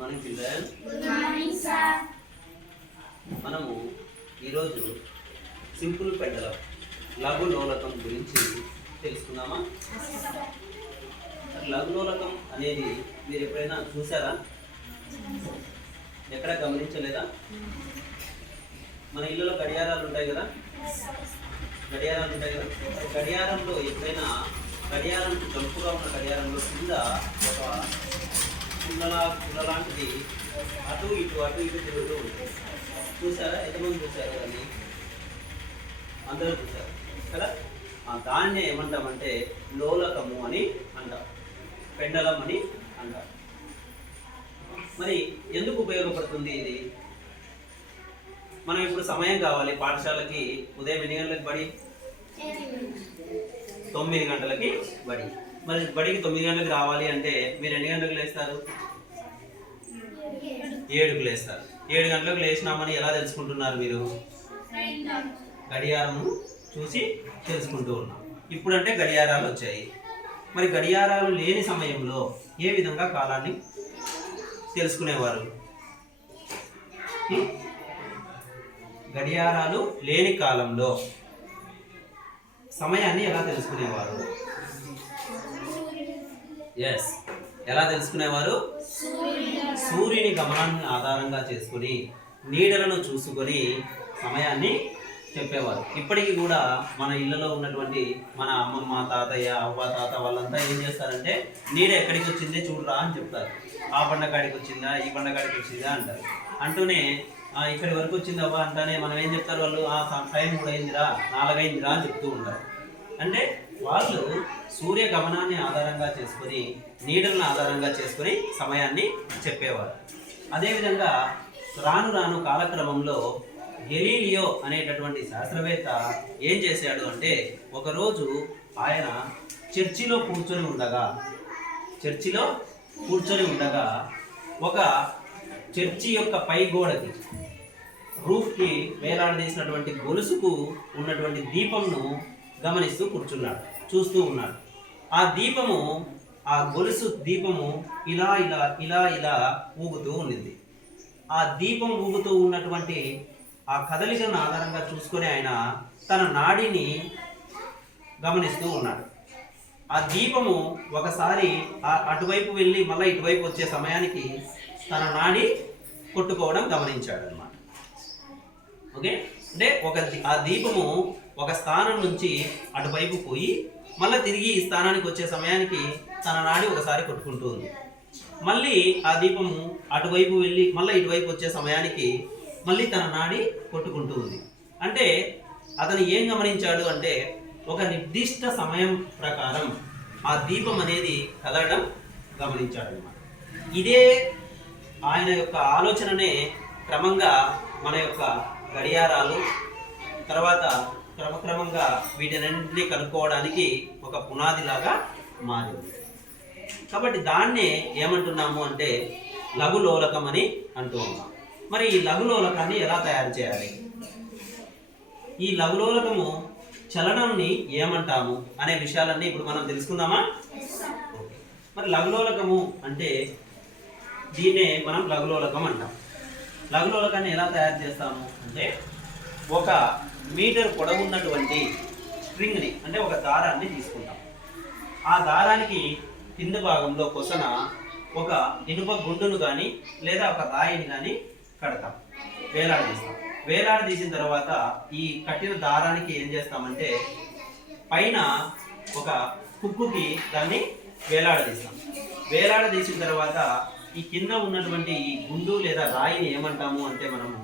Morning children. Good morning sir. మనము ఈరోజు simple పెండలం లఘు లోలకం గురించి తెలుసుకుందామా? లఘు లోలకం అనేది మీరు ఎప్పుడైనా చూసారా? ఎక్కడ గమనించలేదా? మన ఇళ్ళలో గడియారాలు ఉంటాయి కదా, గడియారంలో ఎప్పుడైనా గడియారం జంపుగా ఉన్న గడియారంలో కింద ఒక పుల్లలాంటిది అటు ఇటు తిరుగుతూ ఉంటుంది. చూసారా? ఎంతమంది చూసారు? దాన్ని అందరూ చూసారు కదా. దాన్నే ఏమంటామంటే లోలకము అని అంటాం, పెండలం అని అంటాం. మరి ఎందుకు ఉపయోగపడుతుంది ఇది? మనం ఇప్పుడు సమయం కావాలి పాఠశాలకి. ఉదయం ఎన్ని గంటలకు బడి? 9 గంటలకి బడి. మరి బడికి 9 గంటలకు రావాలి అంటే మీరు ఎన్ని గంటలకు లేస్తారు? 7కు లేస్తారు. 7 గంటలకు లేచినామని ఎలా తెలుసుకుంటున్నారు మీరు? గడియారము చూసి తెలుసుకుంటూ ఉన్నాం. ఇప్పుడంటే గడియారాలు వచ్చాయి. మరి గడియారాలు లేని సమయంలో ఏ విధంగా కాలాన్ని తెలుసుకునేవారు? గడియారాలు లేని కాలంలో సమయాన్ని ఎలా తెలుసుకునేవారు? ఎలా తెలుసుకునేవారు? సూర్యుని గమనాన్ని ఆధారంగా చేసుకుని నీడలను చూసుకొని సమయాన్ని చెప్పేవారు. ఇప్పటికీ కూడా మన ఇళ్ళలో ఉన్నటువంటి మన అమ్మమ్మ, తాతయ్య, అవ్వ, తాత వాళ్ళంతా ఏం చేస్తారంటే నీడ ఎక్కడికి వచ్చిందే చూడరా అని చెప్తారు. ఆ బండకాడికి వచ్చిందా, ఈ బండకాడికి వచ్చిందా అంటారు. అంటూనే ఇక్కడి వరకు వచ్చింది అవ్వ అంటానే మనం ఏం చెప్తారు వాళ్ళు? టైం 3 అయిందిరా, 4 అయిందిరా అని చెప్తూ ఉంటారు. అంటే వాళ్ళు సూర్య గమనాన్ని ఆధారంగా చేసుకొని నీడలను ఆధారంగా చేసుకొని సమయాన్ని చెప్పేవారు. అదేవిధంగా రాను రాను కాలక్రమంలో గెలీలియో అనేటటువంటి శాస్త్రవేత్త ఏం చేశాడు అంటే ఒకరోజు ఆయన చర్చిలో కూర్చొని ఉండగా ఒక చర్చి యొక్క పై గోడకి, రూఫ్కి వేలాడదీసినటువంటి గొలుసుకు ఉన్నటువంటి దీపంను గమనిస్తూ కూర్చున్నాడు, చూస్తూ ఉన్నాడు. ఆ గొలుసు దీపము ఇలా ఇలా ఇలా ఇలా ఊగుతూ ఉండింది. ఆ దీపం ఊగుతూ ఉన్నటువంటి ఆ కదలికను ఆధారంగా చూసుకొని ఆయన తన నాడిని గమనిస్తూ ఉన్నాడు. ఆ దీపము ఒకసారి అటువైపు వెళ్ళి మళ్ళీ ఇటువైపు వచ్చే సమయానికి తన నాడి కొట్టుకోవడం గమనించాడు అన్నమాట. ఓకే, అంటే ఆ దీపము ఒక స్థానం నుంచి అటువైపు పోయి మళ్ళీ తిరిగి ఈ స్థానానికి వచ్చే సమయానికి తన నాడి ఒకసారి కొట్టుకుంటూ ఉంది. మళ్ళీ ఆ దీపము అటువైపు వెళ్ళి మళ్ళీ ఇటువైపు వచ్చే సమయానికి మళ్ళీ తన నాడి కొట్టుకుంటూ ఉంది. అంటే అతను ఏం గమనించాడు అంటే ఒక నిర్దిష్ట సమయం ప్రకారం ఆ దీపం అనేది కదలడం గమనించాడు అన్నమాట. ఇదే ఆయన యొక్క ఆలోచననే క్రమంగా మన యొక్క గడియారాలు తర్వాత క్రమక్రమంగా వీటినన్నింటినీ కనుక్కోవడానికి ఒక పునాదిలాగా మారింది. కాబట్టి దాన్నే ఏమంటున్నాము అంటే లఘులోలకం అని అంటూ ఉన్నాం. మరి ఈ లఘులోలకాన్ని ఎలా తయారు చేయాలి? ఈ లఘులోలకము చలనంని ఏమంటాము అనే విషయాలన్నీ ఇప్పుడు మనం తెలుసుకుందామా? మరి లఘులోలకము అంటే దీన్నే మనం లఘులోలకం అంటాం. లఘులోలకాన్ని ఎలా తయారు చేస్తాము అంటే 1 మీటర్ పొడవున్నటువంటి స్ట్రింగ్ని, అంటే ఒక దారాన్ని తీసుకుంటాం. ఆ దారానికి కింద భాగంలో కొసన ఒక ఇనుప గుండును కానీ లేదా ఒక రాయిని కానీ కడతాం, వేలాడదీస్తాం. వేలాడదీసిన తర్వాత ఈ కట్టిన దారానికి ఏం చేస్తామంటే పైన ఒక కుక్కుకి దాన్ని వేలాడదీస్తాం. వేలాడదీసిన తర్వాత ఈ కింద ఉన్నటువంటి ఈ గుండు లేదా రాయిని ఏమంటాము అంటే మనము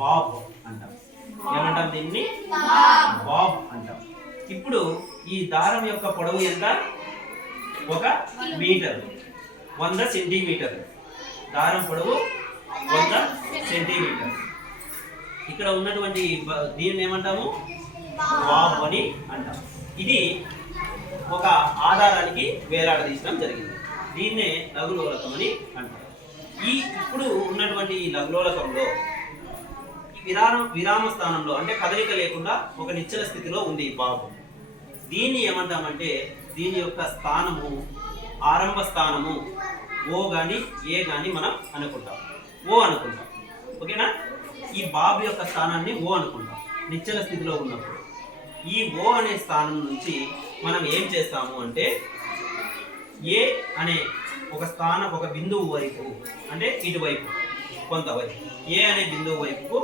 బాబ్ అంటాం. ఏమంటాం? దీన్ని బాబ్ అంటాం. ఇప్పుడు ఈ దారం యొక్క పొడవు ఎంత? 1 మీటర్, 100 సెంటీమీటర్లు. దారం పొడవు 100 సెంటీమీటర్లు. ఇక్కడ ఉన్నటువంటి దీన్ని ఏమంటాము? బాబ్ అని అంటాం. ఇది ఒక ఆధారానికి వేలాడదీయడం జరిగింది. దీన్నే లఘులోలకం అని అంటారు. ఇప్పుడు ఉన్నటువంటి ఈ లఘులోలకంలో విరామ స్థానంలో, అంటే కదలిక లేకుండా ఒక నిశ్చల స్థితిలో ఉంది ఈ బాబు. దీన్ని ఏమంటామంటే దీని యొక్క స్థానము, ఆరంభ స్థానము ఓ కానీ ఏ కానీ మనం అనుకుంటాం, ఓ అనుకుంటాం. ఓకేనా? ఈ బాబు యొక్క స్థానాన్ని ఓ అనుకుంటాం నిశ్చల స్థితిలో ఉన్నప్పుడు. ఈ ఓ అనే స్థానం నుంచి మనం ఏం చేస్తాము అంటే ఏ అనే ఒక బిందువు వైపు, అంటే ఇటువైపు కొంత వైపు, ఏ అనే బిందువు వైపుకు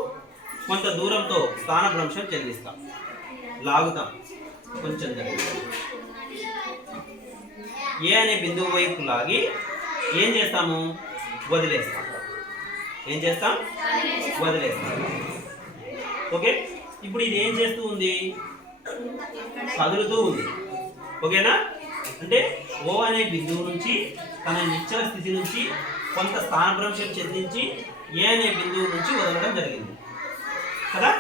కొంత దూరంతో స్థానభ్రంశం చెందిస్తాం, లాగుతాం కొంచెం జరిగింది. ఏ అనే బిందువు వైపు లాగి ఏం చేస్తాము? వదిలేస్తాం. ఏం చేస్తాం? వదిలేస్తాం. ఓకే, ఇప్పుడు ఇది ఏం చేస్తూ ఉంది? కదులుతూ ఉంది. ఓకేనా? అంటే ఓ అనే బిందువు నుంచి తన నిశ్చల స్థితి నుంచి కొంత స్థానభ్రంశం చెందించి ఏ అనే బిందువు నుంచి వదలడం జరిగింది కదా.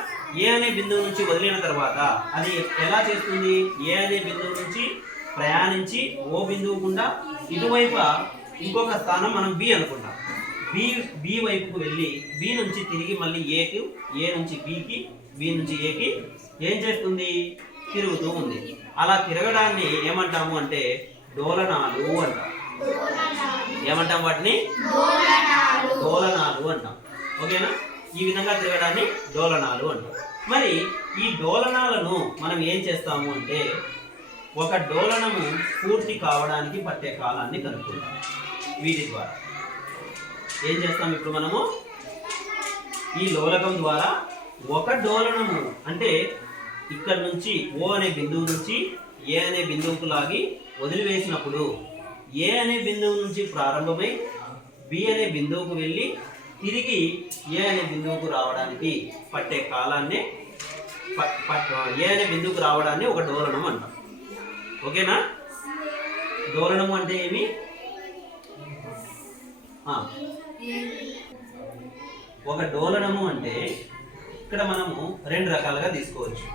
ఏ అనే బిందువు నుంచి వదిలిన తర్వాత అది ఎలా చేస్తుంది? ఏ అనే బిందువు నుంచి ప్రయాణించి ఓ బిందువు గుండా ఇటువైపు ఇంకొక స్థానం మనం బి అనుకుంటాం. బి వైపుకు వెళ్ళి బి నుంచి తిరిగి మళ్ళీ ఏకి, ఏ నుంచి బికి, బి నుంచి ఏకి ఏం చేస్తుంది? తిరుగుతూ ఉంది. అలా తిరగడాన్ని ఏమంటాము అంటే డోలనాలు అంటాం. ఏమంటాం? వాటిని డోలనాలు అంటాం. ఓకేనా? ఈ విధంగా తిరగడాన్ని డోలనాలు అంటాం. మరి ఈ డోలనాలను మనం ఏం చేస్తాము అంటే ఒక డోలనము పూర్తి కావడానికి పట్టే కాలాన్ని కనుక్కుంటాం. వీటి ద్వారా ఏం చేస్తాం? ఇప్పుడు మనము ఈ లోలకం ద్వారా ఒక డోలనము అంటే ఇక్కడ నుంచి ఓ అనే బిందువు నుంచి ఏ అనే బిందువుకు లాగి వదిలివేసినప్పుడు ఏ అనే బిందువు నుంచి ప్రారంభమై బి అనే బిందువుకు వెళ్ళి తిరిగి ఏ అనే బిందువుకు రావడానికి పట్టే కాలాన్ని ఏ అనే బిందువుకు రావడాన్ని ఒక డోలనం అంటాం. ఓకేనా? డోలనము అంటే ఏమి? ఒక డోలనము అంటే ఇక్కడ మనము రెండు రకాలుగా తీసుకోవచ్చు.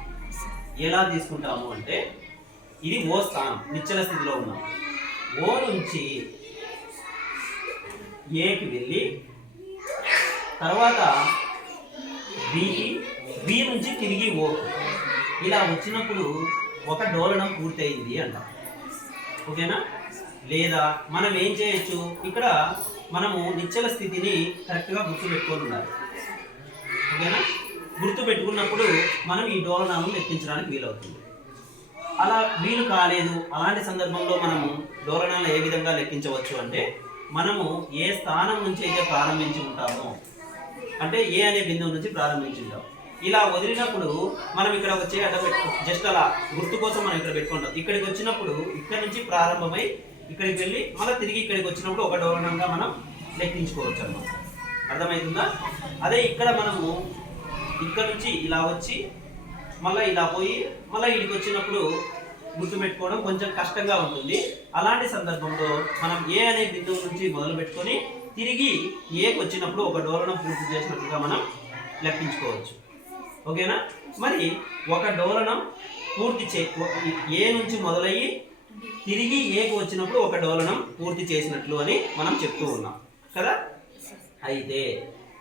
ఎలా తీసుకుంటాము అంటే ఇది ఓ స్థానం, నిశ్చల స్థితిలో ఉన్నాం. ఓ నుంచి ఏకి వెళ్ళి తర్వాత బికి, బి నుంచి తిరిగి ఓ, ఇలా వచ్చినప్పుడు ఒక డోలనం పూర్తయింది అంటాం. ఓకేనా? లేదా మనం ఏం చేయొచ్చు, ఇక్కడ మనము నిశ్చల స్థితిని కరెక్ట్గా గుర్తుపెట్టుకొని ఉండాలి. ఓకేనా? గుర్తు పెట్టుకున్నప్పుడు మనం ఈ డోలనాలను లెక్కించడానికి వీలవుతుంది. అలా వీలు కాలేదు, అలాంటి సందర్భంలో మనము డోలనాలను ఏ విధంగా లెక్కించవచ్చు అంటే మనము ఏ స్థానం నుంచి అయితే ప్రారంభించి ఉంటామో, అంటే ఏ అనే బిందువు నుంచి ప్రారంభించి ఉంటాం, ఇలా వదిలినప్పుడు మనం ఇక్కడ ఒక చేయి అడ్డ పెట్టు, జస్ట్ అలా గుర్తు కోసం మనం ఇక్కడ పెట్టుకుంటాం. ఇక్కడికి వచ్చినప్పుడు ఇక్కడ నుంచి ప్రారంభమై ఇక్కడికి వెళ్ళి మళ్ళీ తిరిగి ఇక్కడికి వచ్చినప్పుడు ఒక డోలనంగా మనం లెక్కించుకోవచ్చు అన్నమాట. అర్థమవుతుందా? అదే ఇక్కడ మనము ఇక్కడ నుంచి ఇలా వచ్చి మళ్ళీ ఇలా పోయి మళ్ళీ ఇక్కడికి వచ్చినప్పుడు గుర్తుపెట్టుకోవడం కొంచెం కష్టంగా ఉంటుంది. అలాంటి సందర్భంలో మనం ఏ అనే బిందువు నుంచి మొదలు పెట్టుకొని తిరిగి ఏకి వచ్చినప్పుడు ఒక డోలనం పూర్తి చేసినట్టుగా మనం లెక్కించుకోవచ్చు. ఓకేనా? మరి ఒక డోలనం పూర్తి ఏ నుంచి మొదలయ్యి తిరిగి ఏకి వచ్చినప్పుడు ఒక డోలనం పూర్తి చేసినట్లు అని మనం చెప్తూ ఉన్నాం కదా. అయితే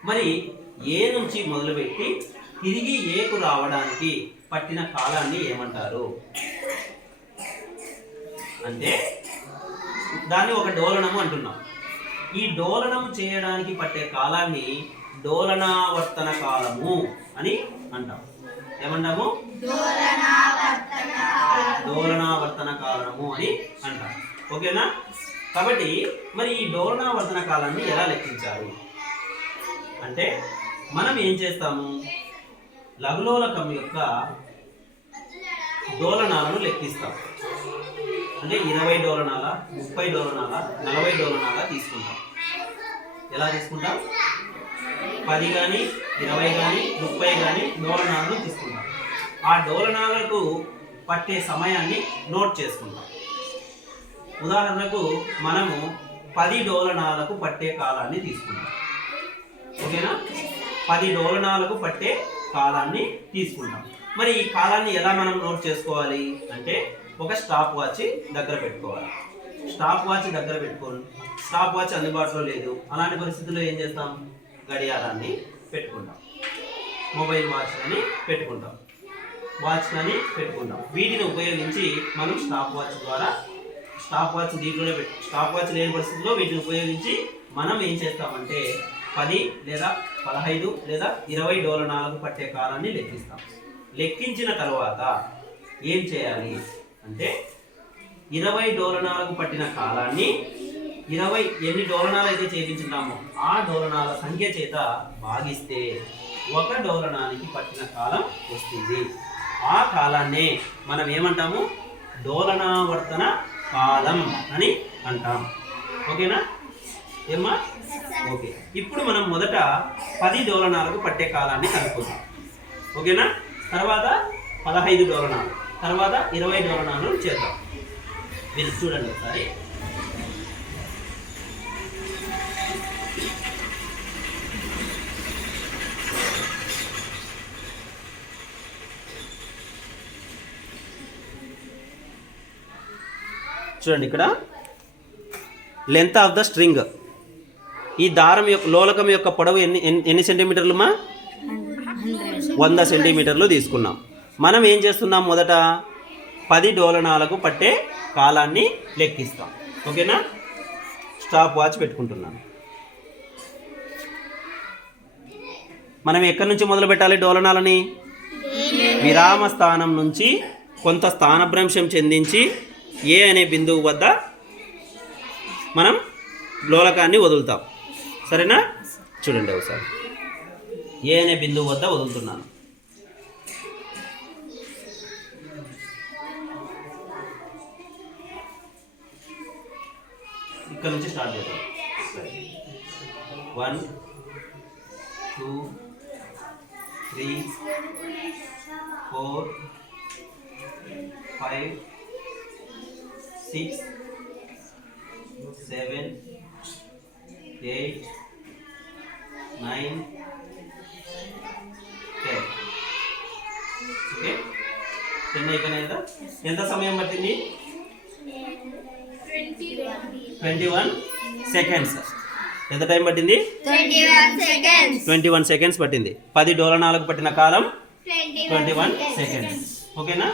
మరి ఏ నుంచి మొదలుపెట్టి తిరిగి ఏకు రావడానికి పట్టిన కాలాన్ని ఏమంటారు అంటే దాన్ని ఒక డోలనము అంటున్నాం. ఈ డోలనము చేయడానికి పట్టే కాలాన్ని డోలనావర్తన కాలము అని అంటాం. ఏమంటాము? డోలనావర్తన కాలము అని అంటాం. ఓకేనా? కాబట్టి మరి ఈ డోలనావర్తన కాలాన్ని ఎలా లెక్కించాలి అంటే మనం ఏం చేస్తాము, లఘులోలకం యొక్క డోలనాలను లెక్కిస్తాం. అంటే 20 డోలనాల, 30 డోలనాల, 40 డోలనాల తీసుకుంటాం. ఎలా తీసుకుంటాం? 10 కానీ 20 కానీ 30 కానీ డోలనాలను తీసుకుంటాం. ఆ డోలనాలకు పట్టే సమయాన్ని నోట్ చేసుకుంటాం. ఉదాహరణకు మనము 10 డోలనాలకు పట్టే కాలాన్ని తీసుకుంటాం. ఓకేనా? 10 డోలనాలకు పట్టే కాలాన్ని తీసుకుంటాం. మరి ఈ కాలాన్ని ఎలా మనం నోట్ చేసుకోవాలి అంటే ఒక స్టాప్ వాచ్ దగ్గర పెట్టుకోవాలి. స్టాప్ వాచ్ దగ్గర పెట్టుకోండి. స్టాప్ వాచ్ అందుబాటులో లేదు, అలాంటి పరిస్థితుల్లో ఏం చేస్తాం? గడియారాన్ని పెట్టుకుంటాం. మొబైల్ వాచ్ అని పెట్టుకుంటాం, వాచ్ అని పెట్టుకుంటాం. వీటిని ఉపయోగించి మనం స్టాప్ వాచ్ ద్వారా స్టాప్ వాచ్ దీంట్లోనే స్టాప్ వాచ్ లేని పరిస్థితుల్లో వీటిని ఉపయోగించి మనం ఏం చేస్తామంటే 10 లేదా 15 లేదా 20 డోలనాలకు పట్టే కాలాన్ని లెక్కిస్తాం. లెక్కించిన తర్వాత ఏం చేయాలి అంటే 20 డోలనాలకు పట్టిన కాలాన్ని 20 ఎన్ని డోలనాలు అయితే చేయించున్నామో ఆ డోలనాల సంఖ్య చేత భాగిస్తే ఒక డోలనానికి పట్టిన కాలం వస్తుంది. ఆ కాలాన్నే మనం ఏమంటాము, డోలనావర్తన కాలం అని అంటాం. ఓకేనా ఏమ్మా? ఓకే. ఇప్పుడు మనం మొదట 10 డోలనాలకు పట్టే కాలాన్ని కనుక్కుందాం. ఓకేనా? తర్వాత 15 డోలనాలు, తర్వాత 20 డోలనాలు చేద్దాం. మీరు చూడండి ఒకసారి. చూడండి ఇక్కడ లెంత్ ఆఫ్ ద స్ట్రింగ్, ఈ దారం యొక్క లోలకం యొక్క పొడవు ఎన్ని సెంటీమీటర్లు మా? 100 సెంటీమీటర్లు తీసుకున్నాం. మనం ఏం చేస్తున్నాం, మొదట 10 డోలనాలకు పట్టే కాలాన్ని లెక్కిస్తాం. ఓకేనా? స్టాప్ వాచ్ పెట్టుకుంటున్నాను. మనం ఎక్కడి నుంచి మొదలు పెట్టాలి డోలనాలని? విరామ స్థానం నుంచి కొంత స్థానభ్రంశం చెందించి ఏ అనే బిందువు వద్ద మనం లోలకాన్ని వదులుతాం. సరేనా? చూడండి ఒకసారి. ఏ అనే బిందువు వద్ద వదులుతున్నాను. ఇక్కడ నుంచి స్టార్ట్ చేద్దాం. 1 2 3 4 5 6 7 8 9 10. ఓకే, 10 అయిపోయినాయి కదా. ఎంత సమయం పట్టింది? 21 సెకండ్స్. ఎంత టైం పట్టింది? 21 సెకండ్స్ పట్టింది. 10 డోలనాలకు పట్టిన కాలం 21 సెకండ్స్. ఓకేనా?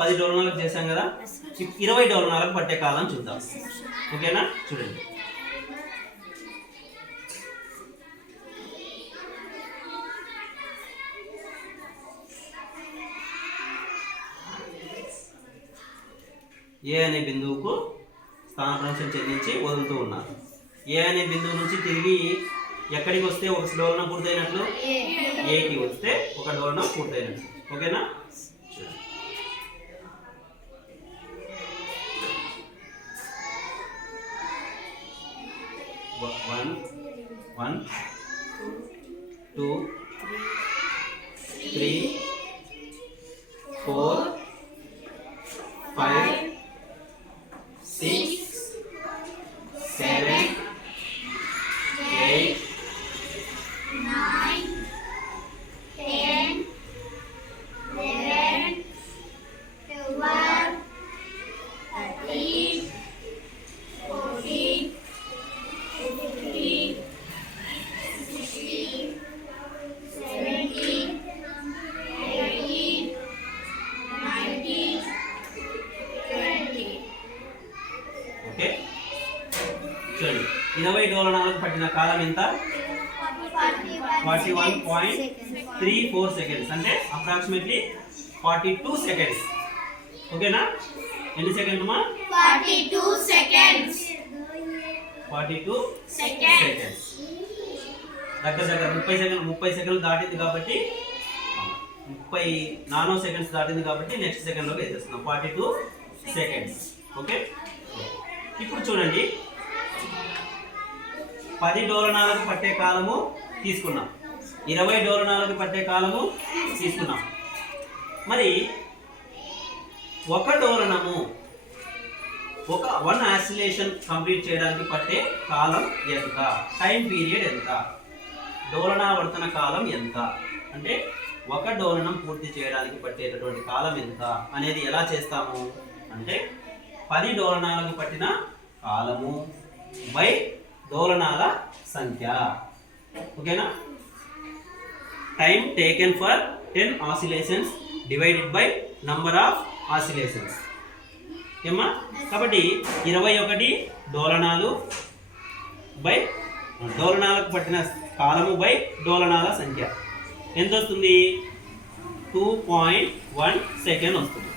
పది డోలనాలకు చేశాం కదా, 20 డోలనాలకు పట్టే కాలం చూద్దాం. ఓకేనా? చూడండి. ఏ అనే బిందువుకు స్థానభ్రంశం చెందించి వదులుతూ ఉన్నారు. ఏ అనే బిందువు నుంచి తిరిగి ఎక్కడికి వస్తే ఒక డోలనం పూర్తయినట్లు? ఏకి వస్తే ఒక డోలనం పూర్తయినట్లు. ఓకేనా? 1 2 3 4 5 6 7 8 9 10 11 12 13 14 15 16 17 18 19 20. ఓకే, చూడండి. 20 డోలనాలకు పట్టిన కాలం ఎంత? 41.34 సెకండ్స్, అంటే అప్రాక్సిమేట్లీ 42 సెకండ్స్. ఓకేనా? ఎన్ని సెకండ్లు మా? 42 seconds. 42 సెకండ్స్. దగ్గర 30 సెకండ్లు దాటింది కాబట్టి 30 నానో సెకండ్స్ దాటింది కాబట్టి నెక్స్ట్ సెకండ్లోకి వేసేస్తున్నాం. 42 సెకండ్స్. ఓకే, ఇప్పుడు చూడండి. 10 డోలనాలకు పట్టే కాలము తీసుకున్నాం, 20 డోలనాలకు పట్టే కాలము తీసుకున్నాం. మరి ఒక డోలనము ఒక 1 ఆసిలేషన్ కంప్లీట్ చేయడానికి పట్టే కాలం ఎంత? టైం పీరియడ్ ఎంత? డోలనావర్తన కాలం ఎంత అంటే ఒక డోలనం పూర్తి చేయడానికి పట్టేటటువంటి కాలం ఎంత అనేది ఎలా చేస్తాము అంటే 10 డోలనాలకు పట్టిన కాలము బై డోలనాల సంఖ్య. ఓకేనా? Time taken for 10 oscillations divided by number of oscillations. ఏమా? కాబట్టి 21 డోలనాలు బై డోలనాలకు పట్టిన కాలము బై డోలనాల సంఖ్య ఎంత వస్తుంది? 2.1 సెకండ్ వస్తుంది.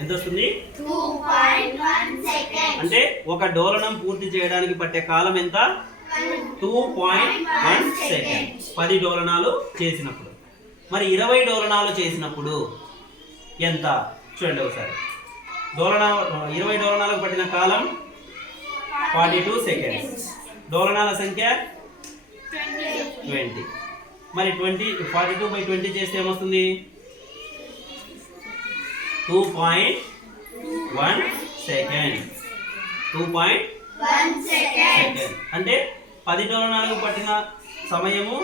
ఎంత వస్తుంది? 2.1 seconds. అంటే ఒక డోలనం పూర్తి చేయడానికి పట్టే కాలం ఎంత? 2.1 సెకండ్ 10 డోలనాలు చేసినప్పుడు. మరి 20 డోలనాలు చేసినప్పుడు ఎంత? చూడండి ఒకసారి. 20 డోలనాలకు పట్టిన కాలం 42 సెకండ్స్. డోలనాల సంఖ్య 20. మరి 42 బై 20 చేస్తే ఏమొస్తుంది? 2.1 సెకండ్. 2.1 సెకండ్ అంటే 10 డోలనాలకు పట్టిన సమయము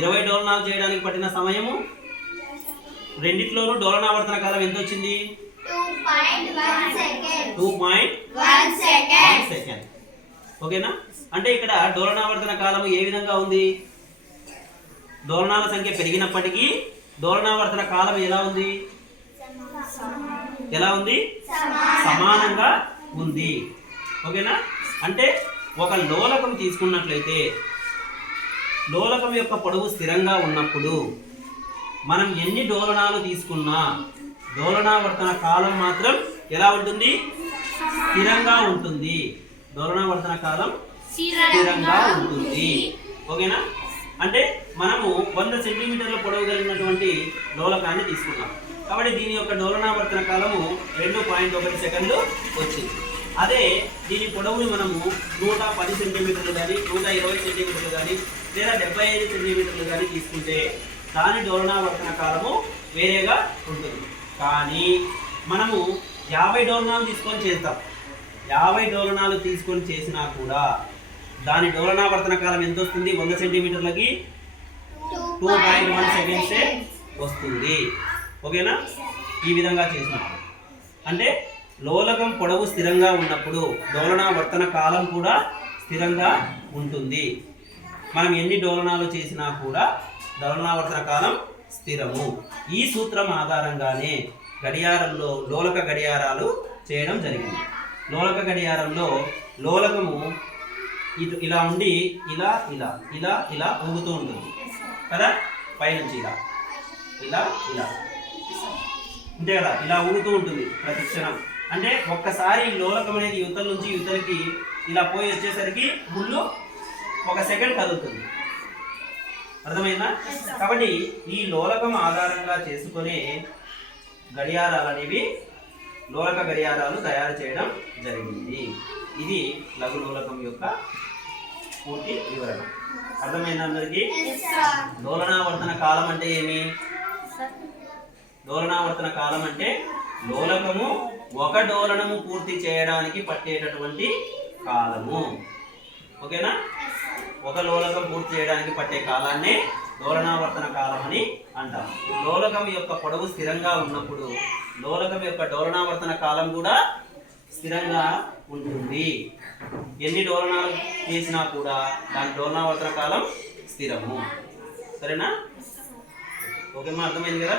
20 డోలనాలు చేయడానికి పట్టిన సమయము రెండిట్లోనూ డోలనావర్తన కాలం ఎంత వచ్చింది? 2.1 seconds. 2.1 seconds. సెకండ్. ఓకేనా? అంటే ఇక్కడ డోలనావర్తన కాలము ఏ విధంగా ఉంది? డోలనాల సంఖ్య పెరిగినప్పటికీ డోలనావర్తన కాలం ఎలా ఉంది? ఎలా ఉంది? సమానంగా ఉంది. ఓకేనా? అంటే ఒక లోలకం తీసుకున్నట్లయితే లోలకం యొక్క పొడవు స్థిరంగా ఉన్నప్పుడు మనం ఎన్ని డోలనాలు తీసుకున్నా డోలనావర్తన కాలం మాత్రం ఎలా ఉంటుంది? స్థిరంగా ఉంటుంది. డోలనావర్తన కాలం స్థిరంగా ఉంటుంది. ఓకేనా? అంటే మనము 100 సెంటీమీటర్ల పొడవు కలిగినటువంటి డోలకాన్ని తీసుకున్నాం. కాబట్టి దీని యొక్క డోలనావర్తన కాలము 2.1 సెకండ్లు వచ్చింది. అదే దీని పొడవుని మనము 110 సెంటీమీటర్లు కానీ 120 సెంటీమీటర్లు కానీ లేదా 75 సెంటీమీటర్లు కానీ తీసుకుంటే దాని డోలనావర్తన కాలము వేరేగా ఉంటుంది. కానీ మనము 50 డోలనాలు తీసుకొని చేస్తాం. 50 డోలనాలు తీసుకొని చేసినా కూడా దాని డోలనావర్తన కాలం ఎంత వస్తుంది? 100 సెంటీమీటర్లకి 2.1 సెకండ్సే వస్తుంది. ఓకేనా? ఈ విధంగా చేసినప్పుడు అంటే లోలకం పొడవు స్థిరంగా ఉన్నప్పుడు డోలనావర్తన కాలం కూడా స్థిరంగా ఉంటుంది. మనం ఎన్ని డోలనాలు చేసినా కూడా డోలనావర్తన కాలం స్థిరము. ఈ సూత్రం ఆధారంగానే గడియారంలో లోలక గడియారాలు చేయడం జరిగింది. లోలక గడియారంలో లోలకము ఇలా ఉండి ఇలా ఇలా ఇలా ఇలా ఊగుతూ ఉంటుంది కదా, పైనుంచి ఇలా ఇలా ఇలా అంతే కదా, ఇలా ఊగుతూ ఉంటుంది ప్రతి క్షణం. అంటే ఒక్కసారి లోలకం అనేది యువతల నుంచి యువతలకి ఇలా పోయి వచ్చేసరికి ముళ్ళు 1 సెకండ్ కదులుతుంది. అర్థమైందా? కాబట్టి ఈ లోలకం ఆధారంగా చేసుకునే గడియారాలు అనేవి లోలక గడియారాలు తయారు చేయడం జరిగింది. ఇది లఘు లోలకం యొక్క పూర్తి వివరణ. అర్థమైంది అందరికీ? డోలనావర్తన కాలం అంటే ఏమి? డోలనావర్తన కాలం అంటే లోలకము ఒక డోలనము పూర్తి చేయడానికి పట్టేటటువంటి కాలము. ఓకేనా? ఒక లోలకం పూర్తి చేయడానికి పట్టే కాలాన్నే డోలనావర్తన కాలం అని అంటాం. లోలకం యొక్క పొడవు స్థిరంగా ఉన్నప్పుడు లోలకం యొక్క డోలనావర్తన కాలం కూడా స్థిరంగా ఉంటుంది. ఎన్ని డోలనాలు చేసినా కూడా దాని డోలనావర్తన కాలం స్థిరము. సరేనా? ఓకేమా? అర్థమైంది కదా?